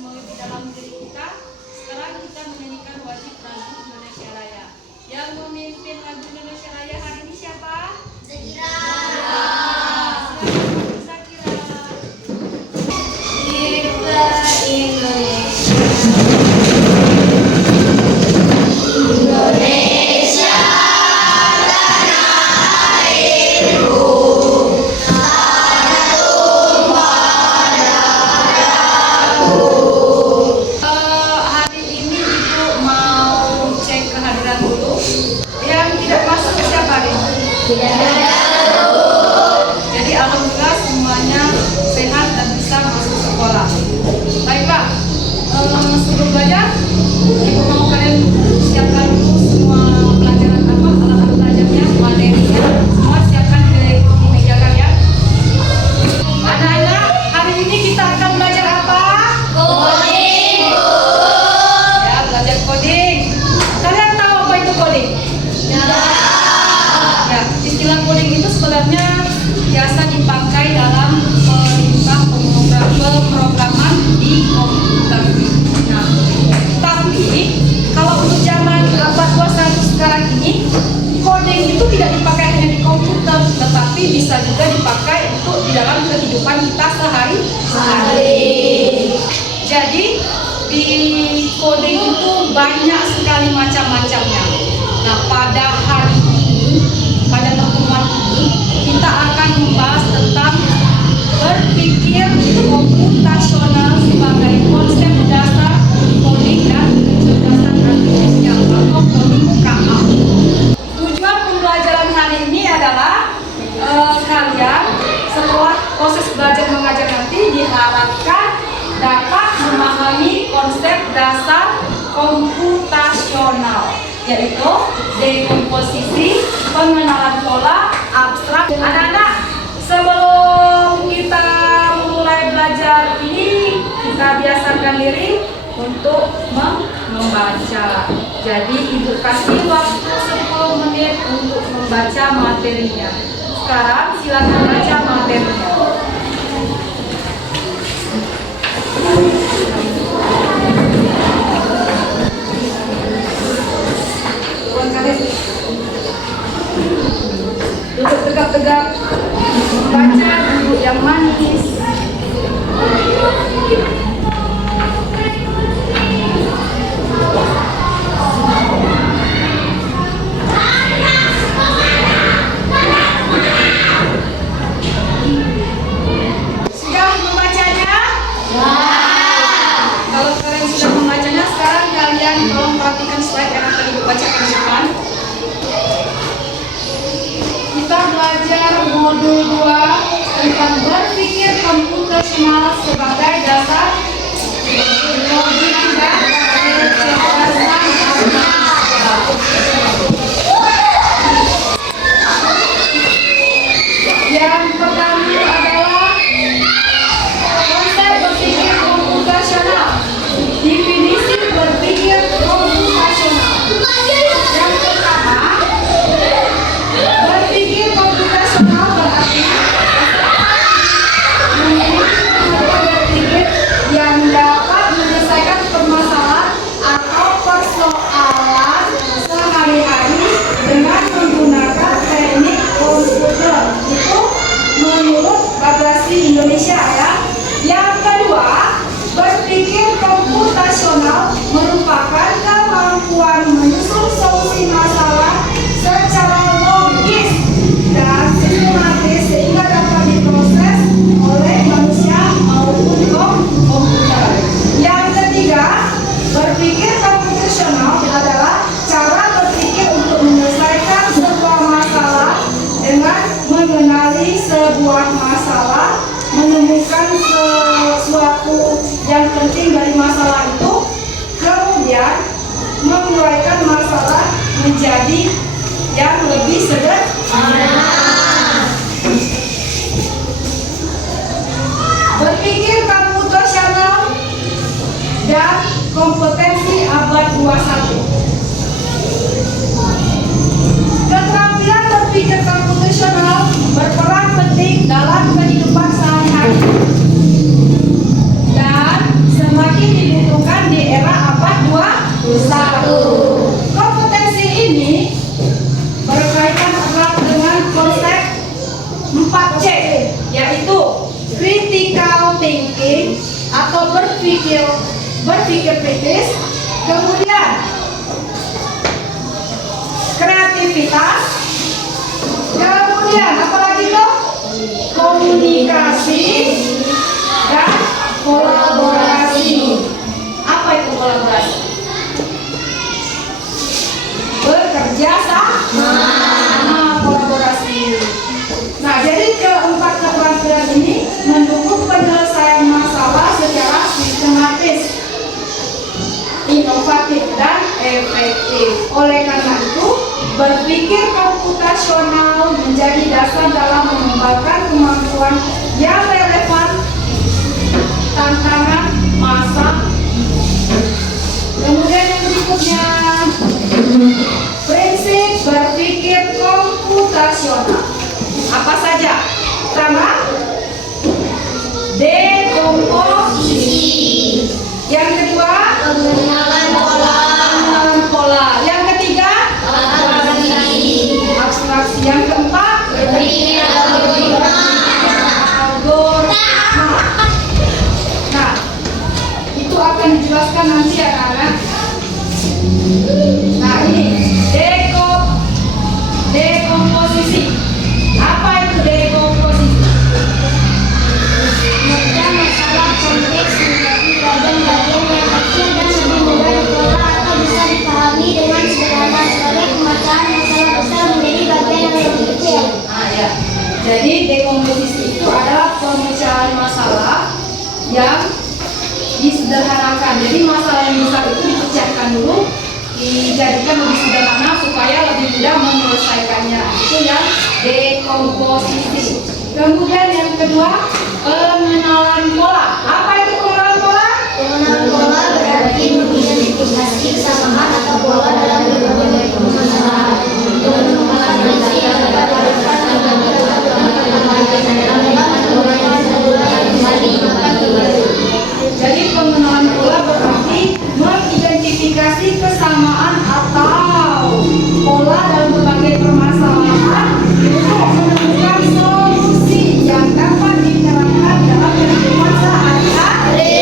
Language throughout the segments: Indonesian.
melalui di dalam diri kita. Sekarang kita menyanyikan wajib lagu Indonesia Raya. Yang memimpin lagu Indonesia Raya hari ini siapa? Zakira. Zakira. Kita Indonesia. Indonesia tanah airku, tanah tumpah darahku. Hari ini Ibu mau cek kehadiran dulu. Yang tidak masuk siapa hari ini? Tidak ada. Jadi alhamdulillah semuanya sehat dan bisa masuk sekolah. Baiklah, sebelum belajar, Ibu mau kalian siapkan dulu semua pelajaran alat-alat belajarnya, materinya, semua siapkan di meja kalian. Anak-anak, hari ini kita akan belajar apa? Coding. Ya, belajar coding. Kalian tahu apa itu coding? Ya, istilah coding itu sebenarnya biasa dipakai dalam perintah pemrograman di komputer. Nah, tapi kalau untuk zaman abad 21 sekarang ini, coding itu tidak dipakai hanya di komputer, tetapi bisa juga dipakai untuk di dalam kehidupan kita sehari-hari. Jadi di coding itu banyak sekali macam-macamnya. Nah, pada hari ini, pada pertemuan ini, kita akan membahas tentang berpikir komputasional sebagai konsep dasar coding dan kecerdasan artifisial atau coding KA. Tujuan pembelajaran hari ini adalah kalian setelah proses belajar mengajar nanti diharapkan dapat memahami konsep dasar komputasional, yaitu dekomposisi, pengenalan pola, abstrak. Anak-anak, sebelum kita mulai belajar ini, kita biasakan diri untuk membaca. Jadi Ibu kasih waktu 10 menit untuk membaca materinya. Sekarang silakan baca materinya. Duduk tegap-tegap, membaca duduk yang manis. Sudah membacanya? Kalau kalian sudah membacanya, sekarang kalian tolong perhatikan slide yang akan Ibu bacakan di depan. Kita belajar modul 2 tentang berpikir komputasional sebagai dasar coding dan kecerdasan artifisial. Yang pertama adalah konsep berpikir komputasional. Definisi berpikir komputasional. Yang pertama, berpikir komputasional berarti memiliki kemampuan berpikir yang dapat menyelesaikan permasalahan atau persoalan sehari-hari dengan menggunakan teknik komputer. Itu menurut Bagasi Indonesia ya. Yang kedua, berpikir komputasional merupakan kemampuan menyusun solusi masalah secara logis dan sistematis sehingga dapat diproses oleh manusia maupun komputer. Yang ketiga, berpikir komputasional adalah cara berpikir untuk menyelesaikan sebuah masalah dengan mengenali sebuah masalah, menemukan sesuatu yang penting dari masalah itu, kemudian menguraikan masalah menjadi yang lebih sederhana. Berpikir komputasional dan kompetensi abad 21. Keterampilan berpikir komputasional berperan penting dalam kehidupan sehari-hari. Dan semakin Kompetensi ini berkaitan erat dengan konsep 4C, yaitu critical thinking atau berpikir kritis, kemudian kreativitas, kemudian apa lagi tuh? Komunikasi dan kolaborasi. Apa itu kolaborasi? Bekerja sama, kolaborasi. Nah, jadi keempat keterampilan ini mendukung penyelesaian masalah secara sistematis, inovatif, dan efektif. Oleh karena itu, berpikir komputasional menjadi dasar dalam mengembangkan kemampuan yang relevan tantangan masa. Kemudian yang berikutnya, prinsip berpikir komputasional. Apa saja? Pertama, dekomposisi. Yang kedua, Pengenalan pola. pola. Yang ketiga, abstraksi. Yang keempat, Berpikir algoritma. algoritma. Nah, itu akan dijelaskan nanti ya anak. Nah, ini dekomposisi. Apa itu dekomposisi? Memecah masalah konteks menjadi bagian-bagian yang kecil dan lebih mudah dikelola atau bisa dipahami dengan sederhana sebagai pemecahan masalah besar menjadi bagian yang lebih kecil. Nah, ya. Jadi dekomposisi itu adalah pemecahan masalah yang disederhanakan. Jadi masalah yang besar itu dipecahkan dulu, dijadikan lebih sederhana supaya lebih mudah menyelesaikannya. Itu yang dekomposisi. Kemudian yang kedua, pengenalan pola. Apa itu pengenalan pola? Pengenalan pola berarti mengidentifikasi kesamaan atau pola dalam berbagai permasalahan. Dengan menganalisis yang dapat Jadi pengenalan pola berarti mengidentifikasi kesamaan atau pola dalam berbagai permasalahan untuk menemukan solusi yang dapat diterapkan dalam kehidupan sehari-hari.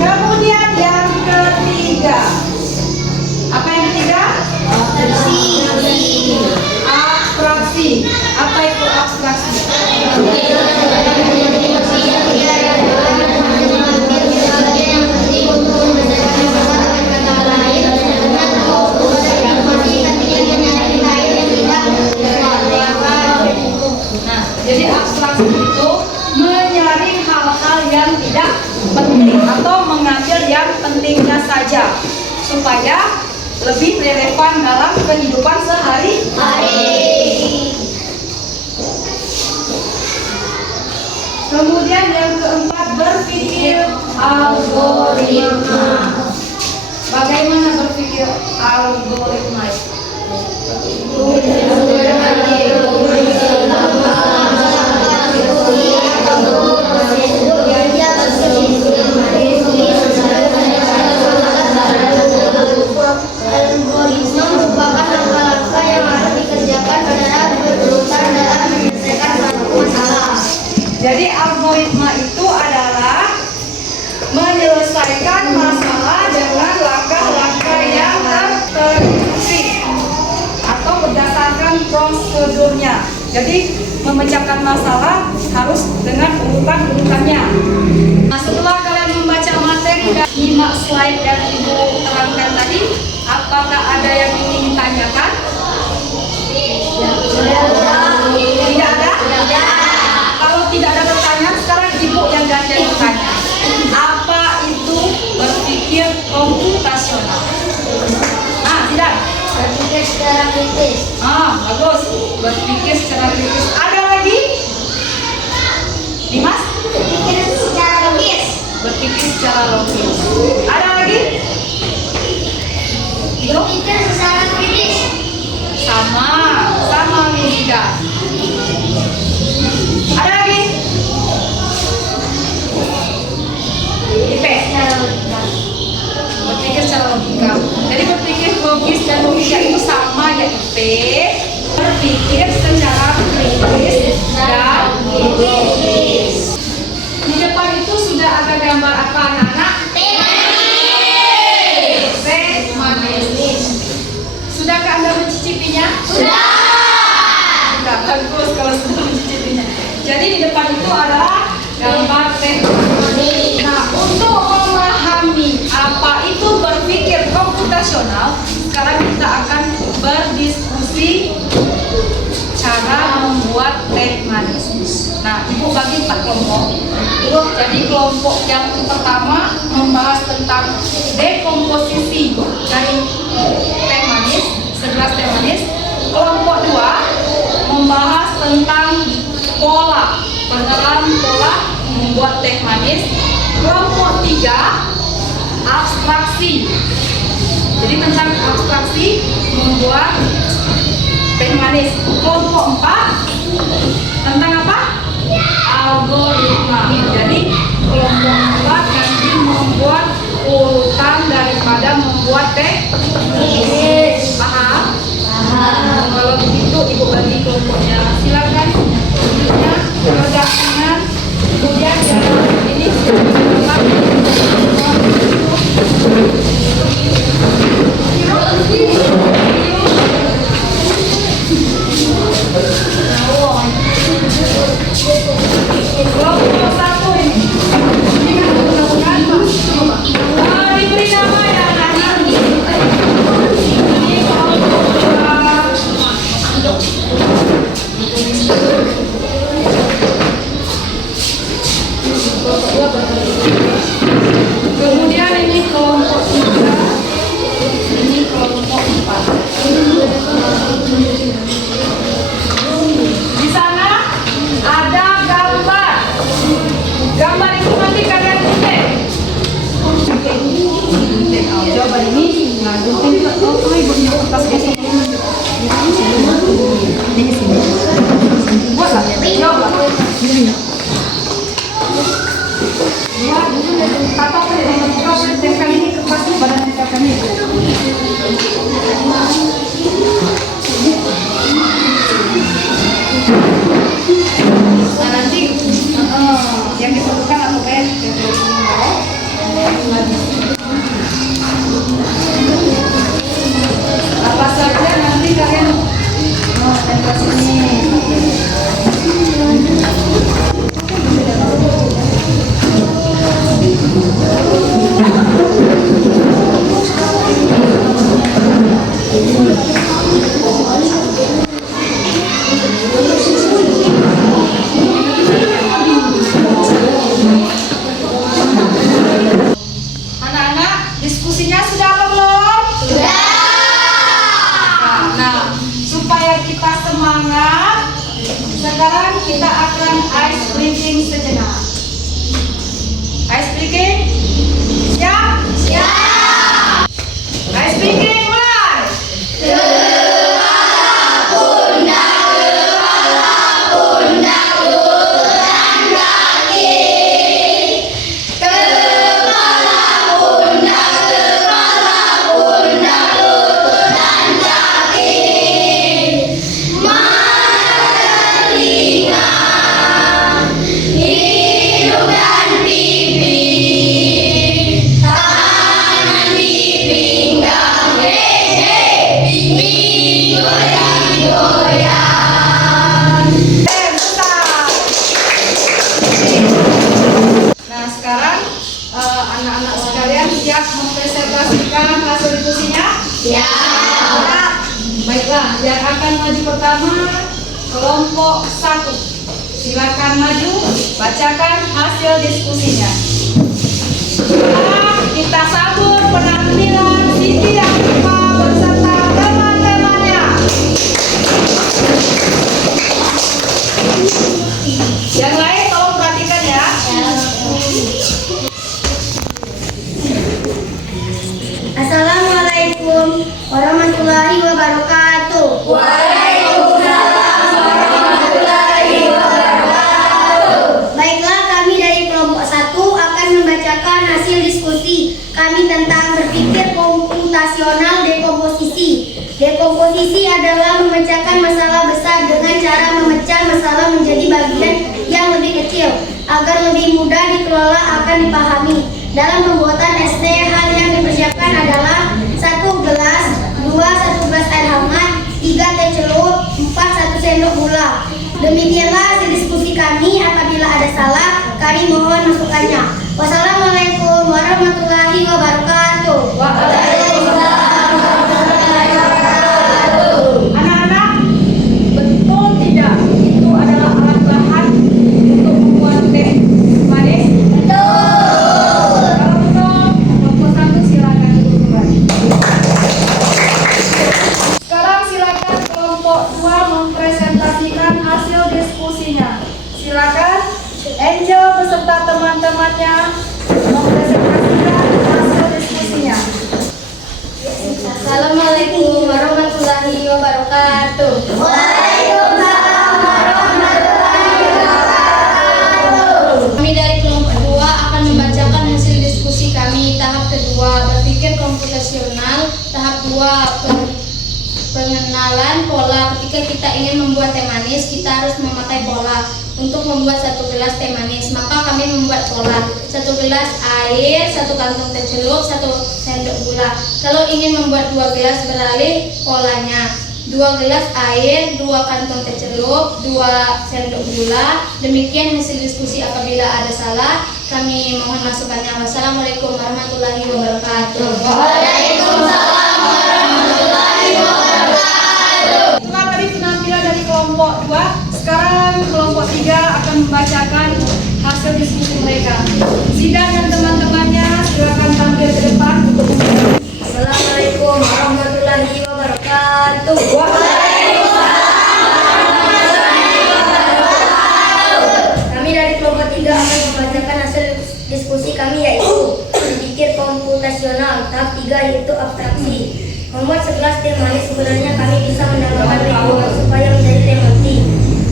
Kemudian yang ketiga, apa yang ketiga? Abstraksi. Apa itu abstraksi? Nah, jadi abstraksi itu menyaring hal-hal yang tidak penting atau mengambil yang pentingnya saja supaya lebih relevan dalam kehidupan sehari-hari. Kemudian yang keempat, berpikir algoritma. Bagaimana berpikir algoritma? Algoritma merupakan langkah-langkah yang harus dikerjakan pada saat berurusan dalam menyelesaikan suatu masalah. Jadi algoritma itu adalah menyelesaikan masalah dengan langkah-langkah yang terperinci atau berdasarkan prosedurnya. Jadi memecahkan masalah harus dengan urutan-urutannya. Nah, setelah kalian membaca materi dan nyimak slide yang Ibu terangkan tadi, apakah ada yang ingin ditanyakan? Tidak ada? Kalau tidak ada pertanyaan, sekarang Ibu yang gantian bertanya. Apa itu berpikir komputasional? Tidak. Berpikir secara kritis. Bagus. Berpikir secara kritis. Ada lagi? Dimas? Berpikir secara logis. Berpikir secara logis. Ada lagi? Itu? Berpikir secara kritis. Sama Widya. Ada lagi? IP. Secara logika. Berpikir secara logika. Jadi PIP berpikir secara kritis dan logis. Di depan itu sudah ada gambar apa anak-anak? Teh manis. Sudahkah Anda mencicipinya? Sudah. Bagus kalau sudah mencicipinya. Jadi di depan itu adalah gambar teh manis. Nah, untuk memahami apa itu berpikir komputasional, sekarang kita akan berdiskusi cara membuat teh manis. Nah, Ibu bagi 4 kelompok. Jadi kelompok yang pertama membahas tentang dekomposisi dari teh manis, segelas teh manis. Kelompok 2 membahas tentang pola, penerapan pola membuat teh manis. Kelompok 3 abstraksi. Jadi tentang abstraksi membuat teh manis. Kelompok 4 tentang apa? Algoritma. Jadi kelompok 4 nanti membuat urutan daripada membuat teh manis. Paham? Kalau begitu Ibu bagi kelompoknya. Silakan selanjutnya produk tangan. Kemudian yang ini kelompok 1 ini. Ingat mudah-mudahan diberi nama ya anak-anak. Ini kemudian ini kelompok 3, ini kelompok 4. Di sana ada gambar. Gambar itu nanti kalian ketik. Coba ini, nah ibunya kertas kosong. Ini sini. Buat lah. Coba. Apa tempel ini kertas pada tempelkan itu. Nah nanti yang diperlukan apa kayak apa saja nanti kalian tempel sini. Anak-anak, diskusinya sudah apa belum? Sudah. Nah, supaya kita semangat, sekarang kita akan ice breaking sejenak. Ice breaking? Siap? Siap. Ice breaking mulai. Nah sekarang anak-anak sekalian siap mempresentasikan hasil diskusinya? Siap. Baiklah, yang akan maju pertama kelompok 1. Silakan maju, bacakan hasil diskusinya. Kita sambut penampilan Siti Akifa beserta teman-temannya. Yang lain tolong perhatikan ya. Assalamualaikum warahmatullahi wabarakatuh. Waalaikumsalam warahmatullahi wabarakatuh. Baiklah, kami dari kelompok 1 akan membacakan hasil diskusi kami tentang berpikir komputasional dekomposisi. Komposisi adalah memecahkan masalah besar dengan cara memecah masalah menjadi bagian yang lebih kecil agar lebih mudah dikelola akan dipahami. Dalam pembuatan es teh, hal yang dipersiapkan adalah 1 gelas, 2 1 gelas air hangat, 3 teh celup, 4 1 sendok gula. Demikianlah hasil diskusi kami. Apabila ada salah, kami mohon masukannya. Wassalamualaikum warahmatullahi wabarakatuh. Anak-anak, betul tidak itu adalah alat bahan untuk membuat teh manis? Betul. Kalau betul, kelompok 1 silakan duduk kembali. Sekarang silakan kelompok 2 mempresentasikan hasil diskusinya. Silakan Angel beserta teman-temannya mempresentasikan hasil diskusinya. Assalamualaikum warahmatullahi wabarakatuh. Waalaikumsalam warahmatullahi wabarakatuh. Kami dari kelompok 2 akan membacakan hasil diskusi kami. Tahap kedua, berpikir komputasional. Tahap 2, pengenalan pola. Ketika kita ingin membuat teh manis, kita harus memakai pola. Untuk membuat 1 gelas teh manis, maka kami membuat pola. 1 gelas air, 1 kantong teh celup, 1 sendok gula. Kalau ingin membuat 2 gelas, beralih polanya. 2 gelas air, 2 kantong teh celup, 2 sendok gula. Demikian hasil diskusi. Apabila ada salah, kami mohon masukannya. Wassalamualaikum warahmatullahi wabarakatuh. Waalaikumsalam warahmatullahi wabarakatuh. Itulah tadi penampilan dari kelompok 2. Sekarang kelompok 3 akan membacakan hasil diskusi mereka. Zidan dan teman-temannya silakan tampil ke depan untuk memulai. Assalamualaikum warahmatullahi wabarakatuh. Kami dari kelompok 3 akan membacakan hasil diskusi kami, yaitu berpikir komputasional. Tahap 3 yaitu abstraksi. Membuat segelas teh manis, sebenarnya kami bisa menambahkan lemon supaya menjadi lemon tea,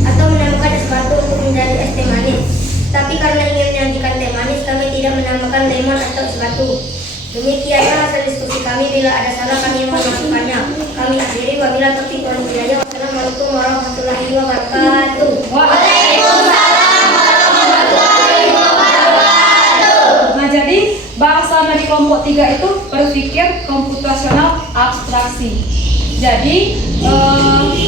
atau menambahkan es batu untuk menjadi es teh manis. Tapi karena ingin menyajikan teh manis, kami tidak menambahkan lemon atau es batu. Demikianlah hasil diskusi kami. Bila ada salah, kami mohon masukannya. Kami akhiri, wabillahi taufiq wal hidayah. Wassalamualaikum warahmatullahi wabarakatuh. Waalaikumsalam warahmatullahi wabarakatuh. Nah, jadi bahasa dari kelompok 3 itu berpikir komputasional abstraksi. Jadi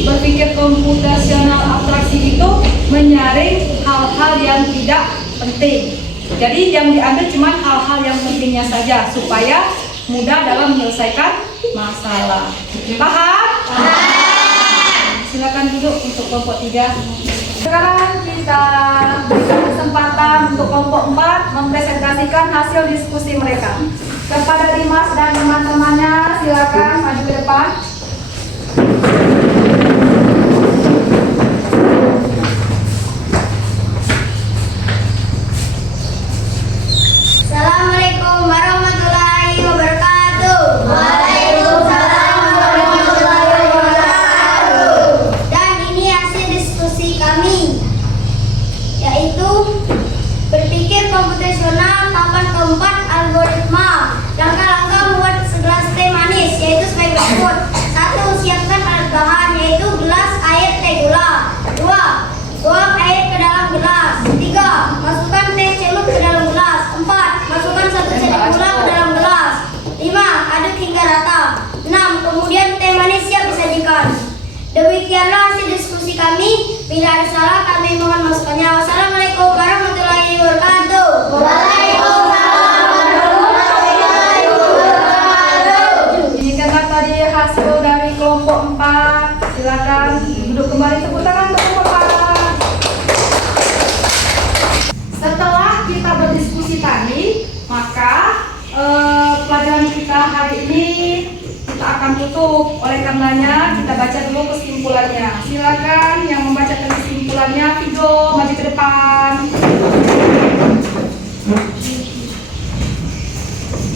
berpikir komputasional abstraksi itu menyaring hal-hal yang tidak penting. Jadi yang diambil cuma hal-hal yang pentingnya saja supaya mudah dalam menyelesaikan masalah. Paham? Silakan duduk untuk kelompok 3. Sekarang kita berikan kesempatan untuk kelompok 4 mempresentasikan hasil diskusi mereka. Kepada Dimas dan teman-temannya silakan maju ke depan. Assalamualaikum warahmatullahi wabarakatuh. Waalaikumsalam warahmatullahi wabarakatuh. Dan ini hasil diskusi kami, yaitu berpikir komputasional. Tahapan keempat, algoritma. Langkah-langkah membuat segelas teh manis, yaitu sebagai berikut. 1. Siapkan alat bahan, yaitu gelas air teh gula. 2. Tuang air ke dalam gelas. 3. Masukkan teh celup ke dalam gelas. 4. Masukkan 1 sendok gula ke dalam gelas. 5. Aduk hingga rata. 6. Kemudian teh manis siap disajikan. Demikianlah hasil diskusi kami. Bila ada salah, kami mohon masukannya. Wassalamualaikum warahmatullahi wabarakatuh. Waalaikumsalam warahmatullahi wabarakatuh. Demikianlah tadi hasil dari kelompok 4. Silakan duduk kembali, tepuk tangan untuk kelompok 4. Setelah kita berdiskusi tadi, maka pelajaran kita hari ini kita akan tutup. Oleh karenanya kita baca dulu kesimpulannya. Silakan yang membacakan kesimpulannya, Fido maju ke depan.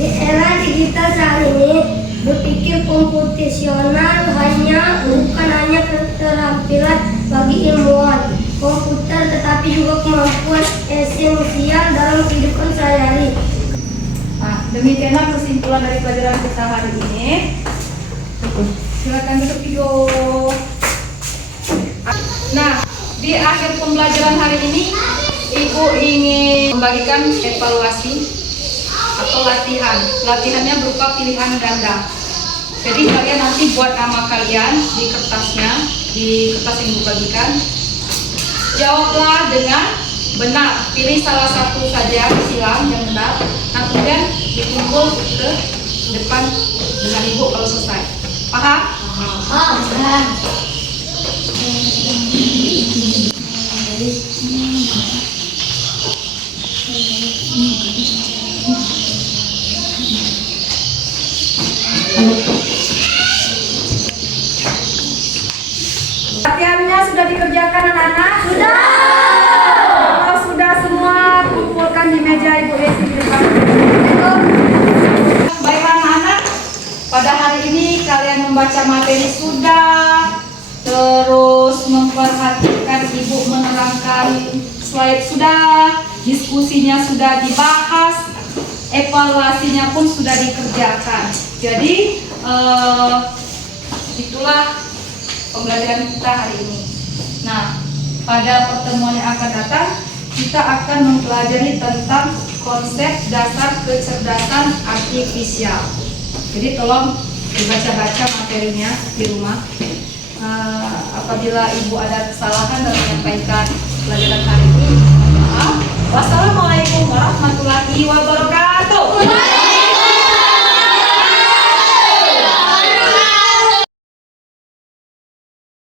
Di era digital saat ini, berpikir komputasional bukan hanya keterampilan bagi ilmuwan komputer, tetapi juga kemampuan esensial dalam kehidupan sehari-hari. Nah, demikianlah kesimpulan dari pelajaran kita hari ini. Silakan duduk Igo. Nah, di akhir pembelajaran hari ini, Ibu ingin membagikan evaluasi atau latihan. Latihannya berupa pilihan ganda. Jadi kalian nanti buat nama kalian di kertasnya, di kertas yang Ibu bagikan. Jawablah dengan benar. Pilih salah satu saja silang yang benar. Nah, kemudian dikumpul ke depan dengan Ibu kalau selesai. Paham? Paham. Latihannya sudah dikerjakan anak-anak? Sudah. Kalau sudah semua, kumpulkan di meja Ibu Esi di depan. Baiklah anak-anak, pada hari ini kalian membaca materi sudah, terus memperhatikan Ibu menerangkan slide sudah, diskusinya sudah dibahas, evaluasinya pun sudah dikerjakan. Jadi itulah pembelajaran kita hari ini. Nah, pada pertemuan yang akan datang kita akan mempelajari tentang konsep dasar kecerdasan artifisial. Jadi tolong dibaca-baca materinya di rumah. Apabila Ibu ada kesalahan dalam menyampaikan pelajaran hari ini, mohon maaf. Wassalamualaikum warahmatullahi wabarakatuh.